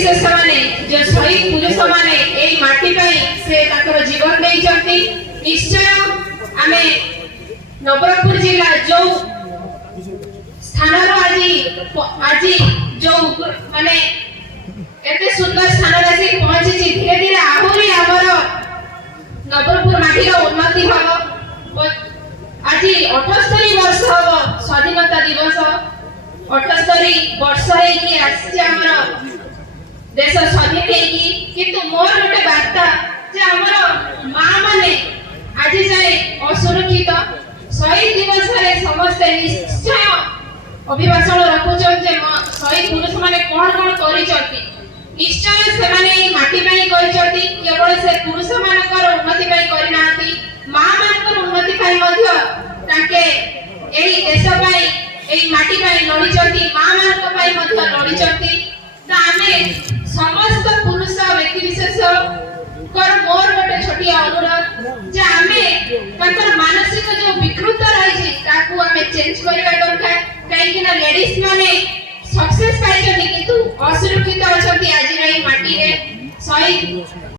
व्यक्तिविशेष माने जो शहीद पुरुष माने एई माटी पई से ताकर जीवन देई चंती। निश्चय आमे नवरंगपुर जिला जो स्थान आज जो माने एते सुंदर स्थान रे पहुंची धीरे धीरे आहुरी हमर नवरंगपुर माटीर उन्नति हबो। आज 78 वर्ष हबो स्वाधीनता दिवस 78 वर्ष है कि आसी हमर देश स्वाधीन है किंतु मोर गोटे वार्ता जे हमर मां माने आज जाए असुरक्षित शहीद दिवस रे समस्त निश्चय अभिभाषण रखुछन जे शहीद पुरुष माने कोन कोन करि चलती। निश्चय से माने माटी पई करि चलती केवल से पुरुष मानकर उन्नति पई करि नाती मां मानकर उन्नति पई मध्य ताके एही देश पई एही माटी पई लड़ी चलती मां मानक पई मध्य लड़ी चलती। त आमे समस्त पुरुष व्यक्ति विशेष कर मोर गोटे छोटी अनुरोध जे आमे ताकर मानसिक जो विकृत रही छी ताकू आमे चेंज करबा दरकार। काहे कि ना लेडीज माने सक्सेस पाइ जति किंतु असुरक्षित अछती आज रे माटी रे शहीद